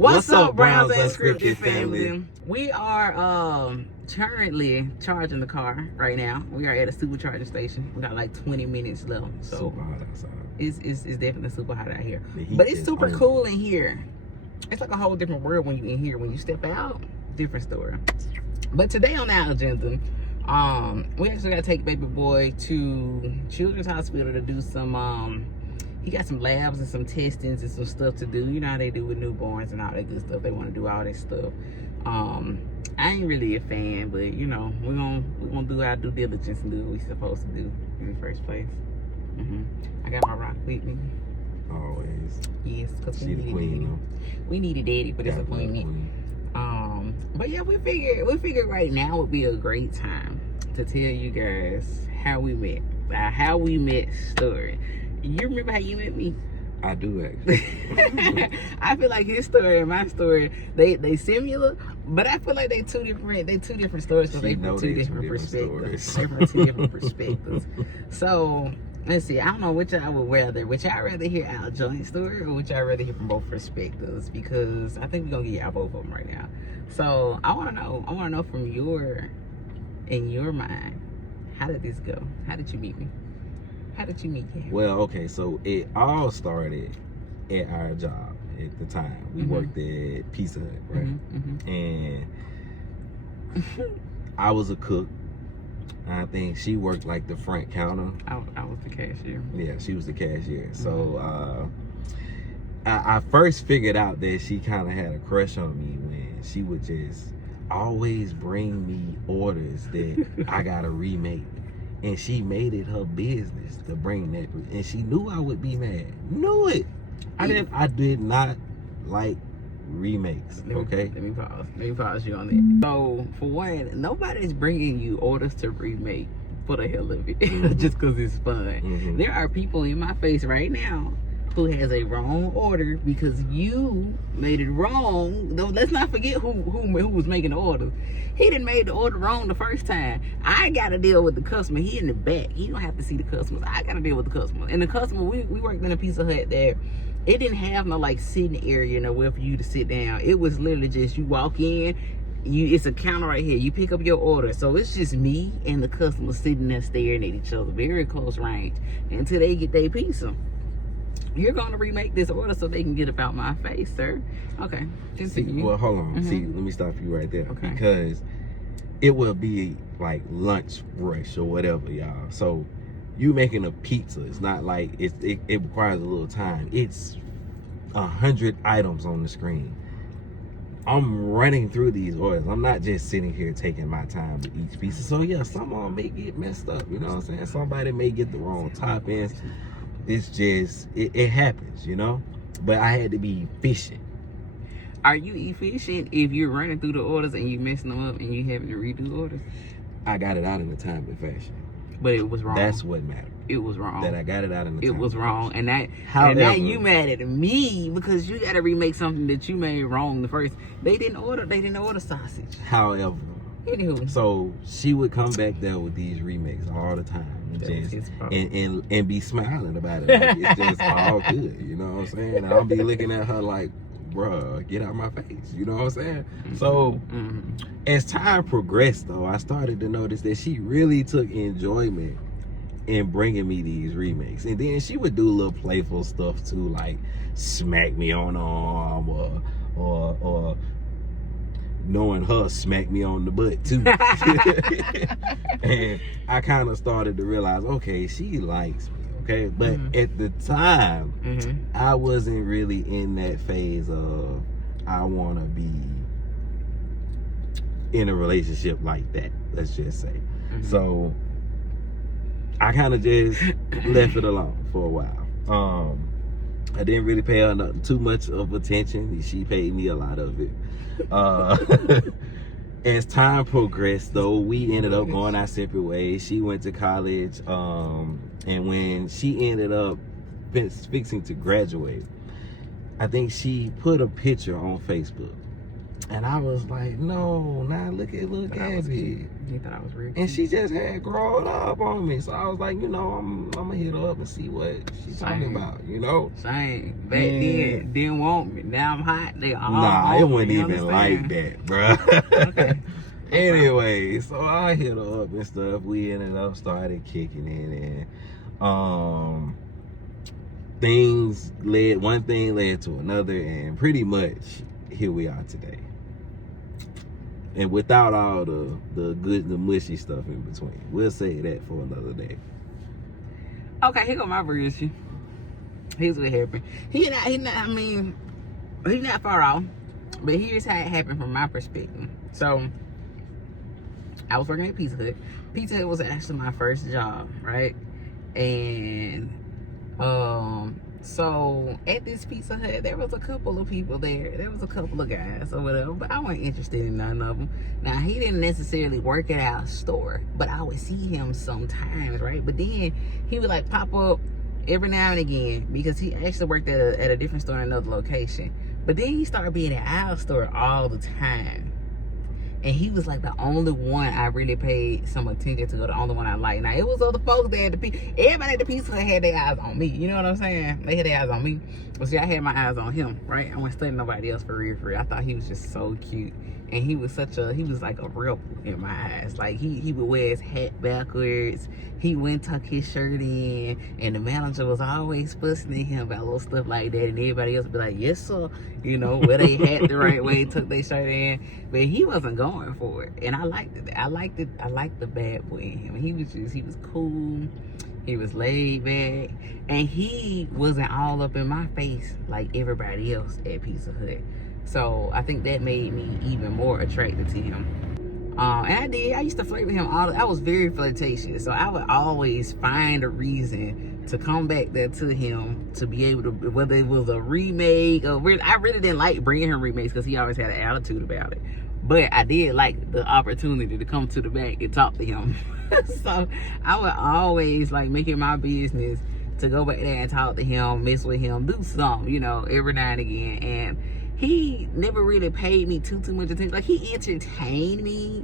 What's up, Browns Unscripted family? We are currently charging the car right now. We are at a supercharging station. We got like 20 minutes left. So super hot outside. It's definitely super hot out here. But it's super cool in here. It's like a whole different world when you in here. When you step out, different story. But today on our agenda, we actually gotta take baby boy to Children's Hospital to do some he got some labs and some testings and some stuff to do. You know how they do with newborns and all that good stuff. They want to do all that stuff. I ain't really a fan, but you know, we're gonna do our due diligence and do what we supposed to do in the first place. I got my rock with me. Always. Yes, because She the queen. We needed daddy for this appointment. But yeah, we figured right now would be a great time to tell you guys how we met. Our how we met story. You remember how you met me? I do actually. I feel like his story and my story, they similar, but I feel like they two different stories because they from two different perspectives. They from two different perspectives. So let's see. I don't know which I would rather. Would y'all rather hear our joint story or would y'all rather hear from both perspectives? Because I think we're gonna get y'all both of them right now. So I wanna know from in your mind, how did this go? How did you meet me? How did you meet him? Well, okay, so it all started at our job at the time. We worked at Pizza Hut, right? And I was a cook. I think she worked like the front counter. I was the cashier. Yeah, she was the cashier. So I first figured out that she kind of had a crush on me when she would just always bring me orders that I gotta remake. And she made it her business to bring that, and she knew I would be mad. Knew it. I did not like remakes. Okay. Let me pause you on that. So for one, nobody's bringing you orders to remake for the hell of it, just because it's fun. There are people in my face right now who has a wrong order because you made it wrong. Though let's not forget who was making the order. He didn't made the order wrong the first time. I gotta deal with the customer. He in the back. He don't have to see the customers. I gotta deal with the customer. And the customer, we worked in a Pizza Hut there. It didn't have no like sitting area nowhere for you to sit down. It was literally just you walk in. It's a counter right here. You pick up your order. So it's just me and the customer sitting there staring at each other, very close range, until they get their pizza. You're going to remake this order so they can get about my face, sir. Okay. See, well, hold on. See, let me stop you right there. Okay. Because it will be like lunch rush or whatever, y'all. So you making a pizza. It's not like it requires a little time. It's 100 items on the screen. I'm running through these orders. I'm not just sitting here taking my time with each pizza. So yeah, some of them may get messed up. You know what I'm saying? Somebody may get the wrong toppings. It's just, it happens, you know? But I had to be efficient. Are you efficient if you're running through the orders and you messing them up and you having to redo orders? I got it out in a timely fashion. But it was wrong. That's what mattered. It was wrong. That I got it out in a timely It was wrong. fashion. And now you mad at me because you got to remake something that you made wrong the first. They didn't order sausage. However, anywho. So she would come back there with these remakes all the time. And be smiling about it. Like it's just all good, you know what I'm saying? And I'll be looking at her like, bruh, get out my face, you know what I'm saying? So as time progressed though, I started to notice that she really took enjoyment in bringing me these remakes. And then she would do little playful stuff too, like smack me on the arm or knowing her smack me on the butt too. And I kind of started to realize, okay, she likes me, okay? But at the time, I wasn't really in that phase of I want to be in a relationship like that, let's just say. So I kind of just left it alone for a while. I didn't really pay her too much of attention. She paid me a lot of it. As time progressed though, we ended up going our separate ways. She went to college, and when she ended up fixing to graduate, I think she put a picture on Facebook And I was like, no, nah, look at little Gabby. He thought I was real cute. And she just had grown up on me. So I was like, I'm going to hit her up and see what she's talking about, Same. Back then, didn't want me. Now I'm hot. They all Nah, it wasn't me, even like that, bruh. Okay. Anyway, so I hit her up and stuff. We ended up started kicking it, and one thing led to another, and pretty much here we are today. And without all the mushy stuff in between. We'll say that for another day. Okay, here go my version. Here's what happened. He not far off, but here's how it happened from my perspective. So I was working at Pizza Hut. Pizza Hut was actually my first job, right? And so at this Pizza Hut, there was a couple of people there. There was a couple of guys or whatever, but I wasn't interested in none of them. Now, he didn't necessarily work at our store, but I would see him sometimes, right? But then he would like pop up every now and again because he actually worked at a different store in another location. But then he started being at our store all the time. And he was like the only one I really paid some attention to, the only one I liked. Now, it was other folks there at the Pizza. Everybody at the Pizza Hut had their eyes on me. You know what I'm saying? They had their eyes on me. But see, I had my eyes on him, right? I wasn't studying nobody else for real. I thought he was just so cute. And he was like a rebel in my eyes. Like, he would wear his hat backwards. He wouldn't tuck his shirt in. And the manager was always fussing at him about little stuff like that. And everybody else would be like, yes, sir. Wear their hat the right way, tuck their shirt in. But he wasn't going for it. And I liked it. I liked the bad boy in him. He was cool. He was laid back. And he wasn't all up in my face like everybody else at Pizza Hut. So I think that made me even more attracted to him. And I used to flirt with him. I was very flirtatious. So I would always find a reason to come back there to him to be able to, whether it was a remake or I really didn't like bringing him remakes because he always had an attitude about it. But I did like the opportunity to come to the back and talk to him. So I would always like make it my business to go back there and talk to him, mess with him, do something, every now and again. And he never really paid me too much attention. Like, he entertained me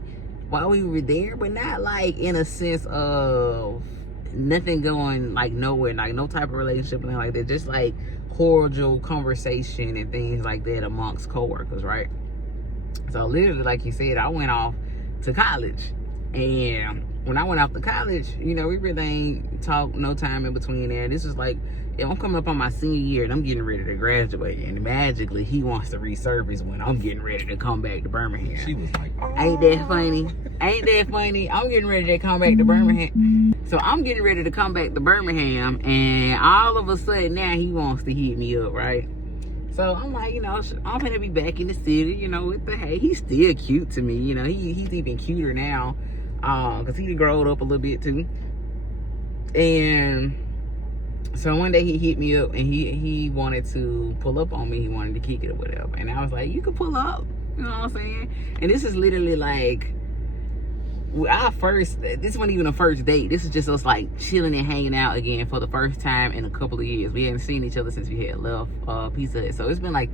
while we were there, but not like in a sense of nothing going like nowhere, like no type of relationship and like that. Just like cordial conversation and things like that amongst coworkers, right? So literally, like you said, I went off to college, and when I went off to college, we really ain't talked no time in between there. This is like, I'm coming up on my senior year and I'm getting ready to graduate, and magically he wants to resurface when I'm getting ready to come back to Birmingham. She was like, oh. Ain't that funny? I'm getting ready to come back to Birmingham. So I'm getting ready to come back to Birmingham, and all of a sudden now he wants to hit me up, right? So I'm like, I'm gonna be back in the city, he's still cute to me, he's even cuter now, because he grown up a little bit too. And so one day he hit me up and he wanted to pull up on me. He wanted to kick it or whatever. And I was like, you can pull up. You know what I'm saying? And this is literally like this wasn't even a first date. This is just us like chilling and hanging out again for the first time in a couple of years. We hadn't seen each other since we had left Pizza Hut. So it's been like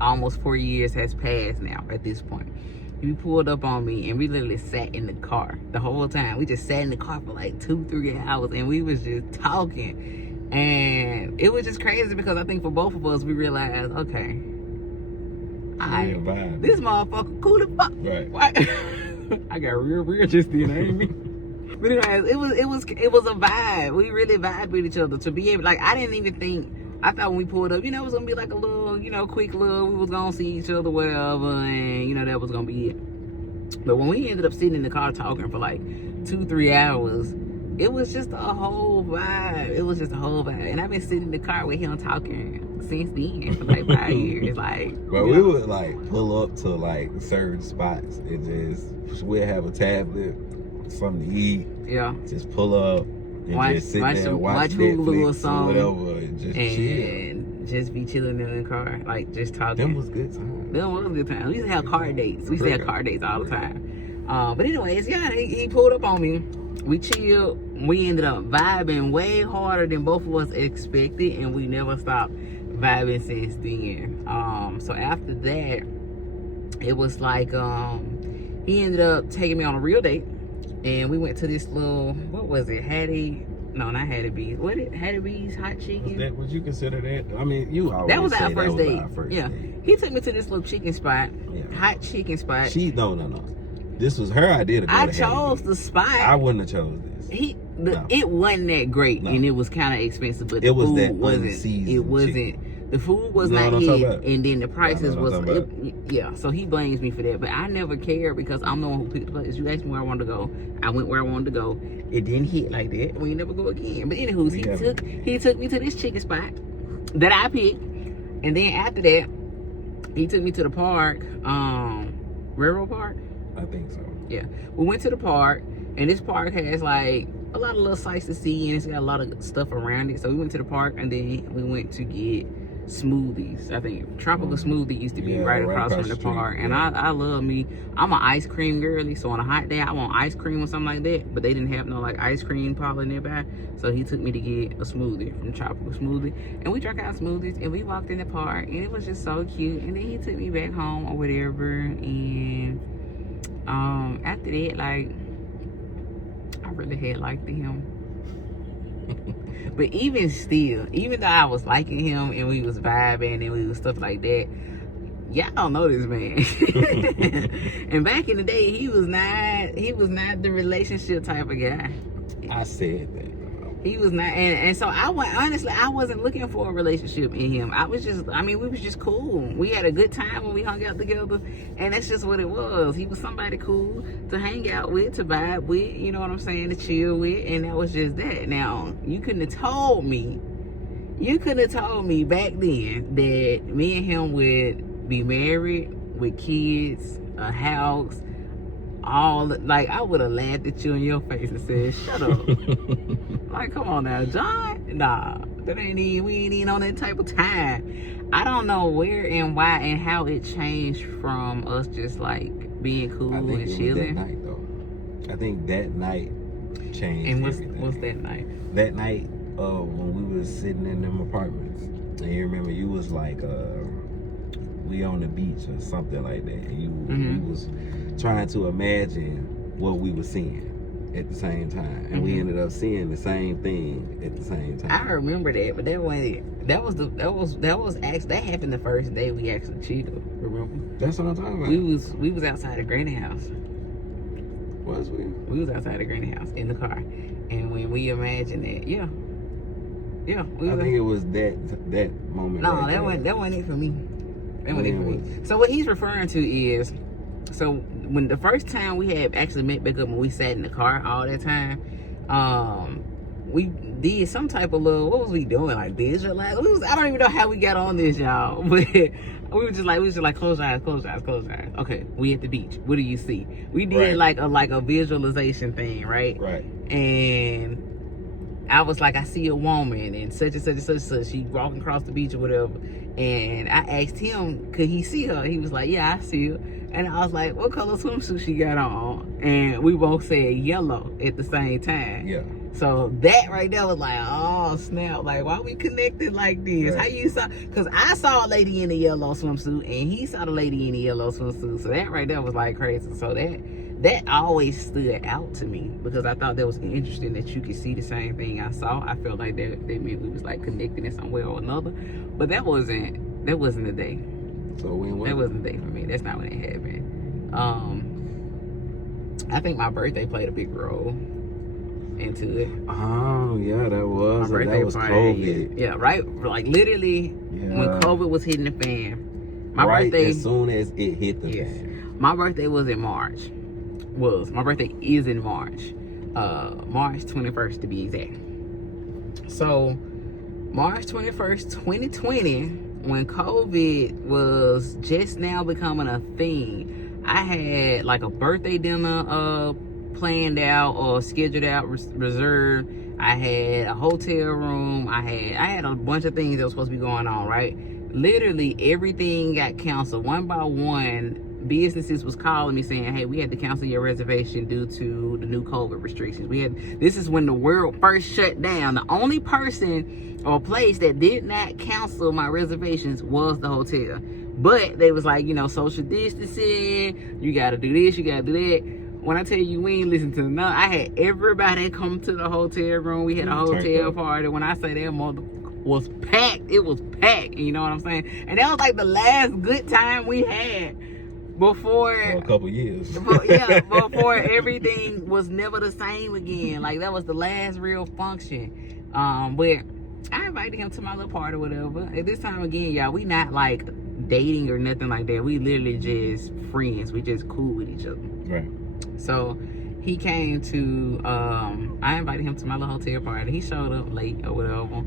almost 4 years has passed now at this point. He pulled up on me and we literally sat in the car the whole time. We just sat in the car for like 2-3 hours and we was just talking. And it was just crazy because I think for both of us, we realized, okay, this motherfucker cool as fuck. Right. I got real just then, ain't me? But anyways, it was a vibe. We really vibed with each other to be able, like, I didn't even think, I thought when we pulled up, it was gonna be like a little, quick little, we was gonna see each other, whatever, and that was gonna be it. But when we ended up sitting in the car talking for like 2-3 hours, it was just a whole vibe. And I've been sitting in the car with him talking since then for like 5 years. Like, but we would like pull up to like certain spots and we'll have a tablet, something to eat. Yeah. Just pull up and just sit there and watch Hulu or something, or whatever, and just chill. Just be chilling in the car, like just talking. Them was good times. We used to have car dates. We used to have car dates all the time. But anyways, yeah, he pulled up on me. We chilled. We ended up vibing way harder than both of us expected, and we never stopped vibing since then. So after that, it was like he ended up taking me on a real date, and we went to this little, what was it, Hattie? No, not Hattie B's. What it? Hattie B's hot chicken. Would you consider that? I mean, you always that was our first date. Yeah, he took me to this little chicken spot, hot chicken spot. No. This was her idea to go I to chose the spot. I wouldn't have chose this. It wasn't that great, and it was kind of expensive, but it was food that wasn't. unseasoned It wasn't. chicken. The food was not hit, and then the prices was. So he blames me for that, but I never cared because I'm the one who picked the place. You asked me where I wanted to go, I went where I wanted to go. It didn't hit like that. We never go again. But anywho, he took me to this chicken spot that I picked, and then after that, he took me to the park, Railroad Park. I think so. Yeah, we went to the park, and this park has like a lot of little sights to see, and it's got a lot of stuff around it. So we went to the park, and then we went to get smoothies. I think Tropical Smoothie used to be right across from the park, and I love me. I'm an ice cream girly, so on a hot day I want ice cream or something like that, but they didn't have no like ice cream parlor nearby, so he took me to get a smoothie from Tropical Smoothie, and we drank our smoothies, and we walked in the park, and it was just so cute. And then he took me back home or whatever, and after that, like, I really had liked him. But even still, even though I was liking him and we was vibing and we was stuff like that, y'all don't know this man. And back in the day, he was not the relationship type of guy. I said that. He was not, and so I wasn't looking for a relationship in him. We was just cool. We had a good time when we hung out together, and that's just what it was. He was somebody cool to hang out with, to vibe with, you know what I'm saying, to chill with, and that was just that. Now, you couldn't have told me back then that me and him would be married with kids, a house, like, I would have laughed at you in your face and said, shut up. Like, come on now, John. Nah, we ain't even on that type of time. I don't know where and why and how it changed from us just like being cool and chilling. That night, though. I think that night changed. And everything. What's that night? That night, when we was sitting in them apartments, and you remember you was like, we on the beach or something like that, and you was trying to imagine what we were seeing at the same time, and we ended up seeing the same thing at the same time. I remember that, but that happened the first day we actually chilled. Remember? That's what I'm talking about. We was outside of Granny House. Was we? We was outside of Granny House in the car, and when we imagined that, I think it was that moment. No, right that wasn't it for me. That wasn't it for me. So what he's referring to is, so when the first time we had actually met back up, when we sat in the car all that time, we did some type of little, what was we doing, like visualize? I don't even know how we got on this, y'all, but we were just like close your eyes. Okay, we at the beach. What do you see? We did like a visualization thing, right? Right. And I was like, I see a woman and such and such and such and such. She walking across the beach or whatever. And I asked him, could he see her? He was like, yeah, I see her. And I was like, what color swimsuit she got on? And we both said yellow at the same time. Yeah. So that right there was like, oh snap! Like, why we connected like this? Right. How you saw? Because I saw a lady in a yellow swimsuit, and he saw the lady in a yellow swimsuit. So that right there was like crazy. So that always stood out to me because I thought that was interesting that you could see the same thing I saw. I felt like that meant we was like connected in some way or another. But that wasn't the day. So when was that wasn't the day for me. That's not when it happened. I think my birthday played a big role into it. Oh yeah, that was COVID. Yeah, right. Like literally when COVID was hitting the fan. My birthday, as soon as it hit the fan. My birthday was in March. My birthday is in March. March 21st to be exact. So March 21st, 2020, when COVID was just now becoming a thing, I had like a birthday dinner planned out or scheduled out, reserved. I had a hotel room. I had a bunch of things that was supposed to be going on, right? Literally everything got canceled one by one. Businesses was calling me saying, hey, we had to cancel your reservation due to the new COVID restrictions. This is when the world first shut down. The only person or place that did not cancel my reservations was the hotel. But they was like, you know, social distancing, you gotta do this, you gotta do that. When I tell you we ain't listen to none, I had everybody come to the hotel room. We had a hotel party. When I say that mother was packed, it was packed. You know what I'm saying? And that was like the last good time we had before for a couple years. before everything was never the same again. Like that was the last real function. But I invited him to my little party or whatever. At this time again, y'all, we not like dating or nothing like that. We literally just friends. We just cool with each other. Right. So he came to I invited him to my little hotel party. He showed up late or whatever,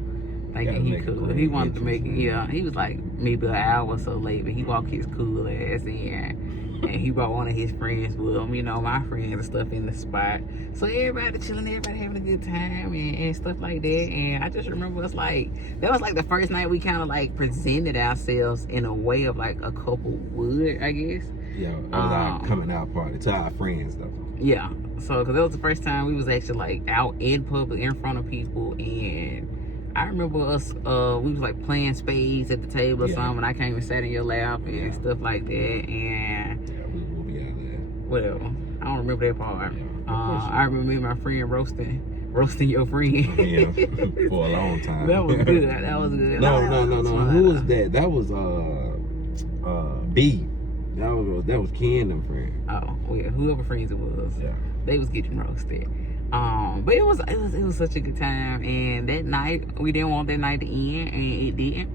thinking he could. He wanted to make it. Yeah, he was like maybe an hour or so late, but he walked his cool ass in, and he brought one of his friends with him. You know, my friends and stuff in the spot. So everybody chilling, everybody having a good time and stuff like that. And I just remember it's like that was like the first night we kind of like presented ourselves in a way of like a couple would, I guess. Yeah, it was our coming out party to our friends though. Yeah, so because that was the first time we was actually like out in public in front of people, and I remember us we was like playing spades at the table or something, and I came and sat in your lap and stuff like that, and yeah, we'll be out there. Whatever. I don't remember that part. Yeah, I remember me and my friend roasting your friend. Yeah, for a long time. That was good. That was good. No. Who was that? That was B. That was Ken and them friends. Oh, well, yeah, whoever friends it was. Yeah. They was getting roasted. But it was such a good time, and that night we didn't want that night to end, and it didn't.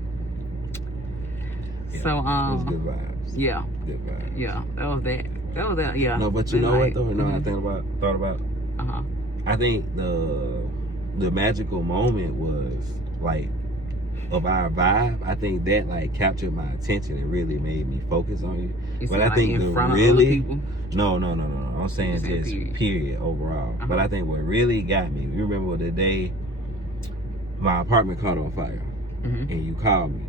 Yeah, so it was good vibes. Yeah. Good vibes. Yeah, that was that. Yeah. No, but you know what though? You know what I thought about? Uh-huh. I think the magical moment was like of our vibe. I think that like captured my attention and really made me focus on you. But I think the really no. I'm saying just period overall. But I think what really got me, you remember the day my apartment caught on fire, and you called me,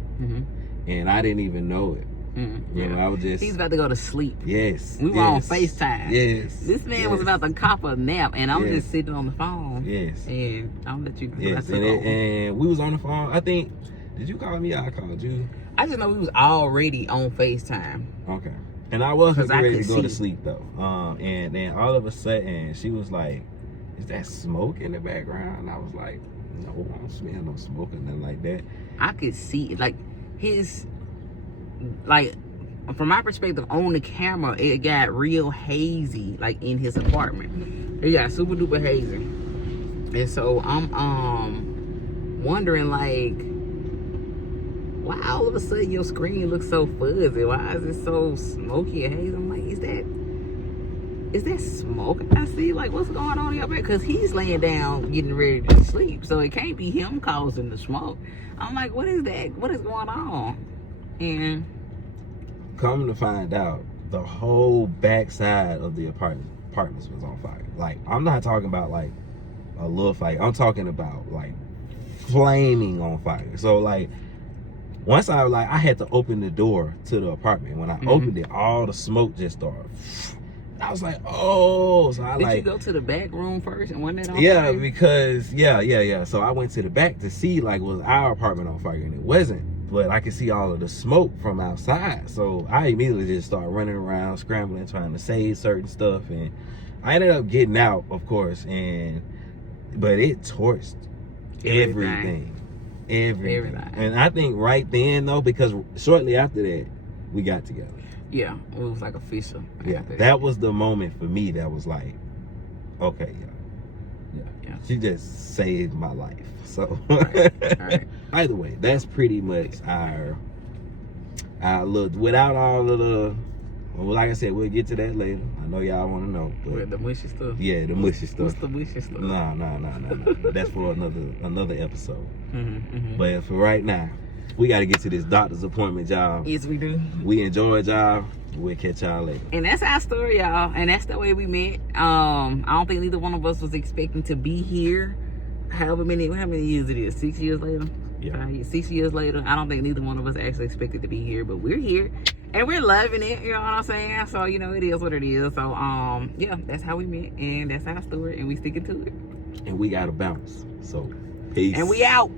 and I didn't even know it. You know, I was just. He's about to go to sleep. Yes. We were on FaceTime. Yes. This man was about to cop a nap, and I'm just sitting on the phone. Yes. And I'm let you. Yes. And we was on the phone. I think. Did you call me? I called you. I just know we was already on FaceTime. Okay. And I wasn't ready to go to sleep though. And then all of a sudden she was like, "Is that smoke in the background?" And I was like, "No, I don't smell no smoke or nothing like that." I could see it, like his, like from my perspective on the camera, it got real hazy, like in his apartment. It got super duper hazy, and so I'm wondering like, why all of a sudden your screen looks so fuzzy? Why is it so smoky and hazy? I'm like, is that smoke I see? Like, what's going on here? Because he's laying down getting ready to sleep, so it can't be him causing the smoke. I'm like, what is that? What is going on? And come to find out, the whole backside of the apartments was on fire. Like, I'm not talking about like a little fire. I'm talking about like flaming on fire. So like, once I had to open the door to the apartment. When I opened it, all the smoke just started. I was like, oh. So Did you go to the back room first and wasn't that on fire? fire? Because So I went to the back to see like, was our apartment on fire, and it wasn't. But I could see all of the smoke from outside. So I immediately just started running around, scrambling, trying to save certain stuff. And I ended up getting out, of course, but it torched everything. And I think right then though, because shortly after that, we got together. Yeah, it was like official. Yeah, that was the moment for me that was like, okay, yeah. She just saved my life. So, all right. Either way, that's pretty much our look. Without all of the, well, like I said, we'll get to that later. I know y'all want to know. But the mushy stuff. Yeah, the mushy stuff. What's the mushy stuff? No. That's for another episode. But for right now, we got to get to this doctor's appointment, y'all. Yes, we do. We enjoyed y'all. We'll catch y'all later. And that's our story, y'all. And that's the way we met. I don't think neither one of us was expecting to be here. How many years it is? 6 years later? Yeah. 6 years later. I don't think neither one of us actually expected to be here, but we're here. And we're loving it, you know what I'm saying? So, you know, it is what it is. So, yeah, that's how we met. And that's our story. And we sticking to it. And we got to bounce. So, peace. And we out.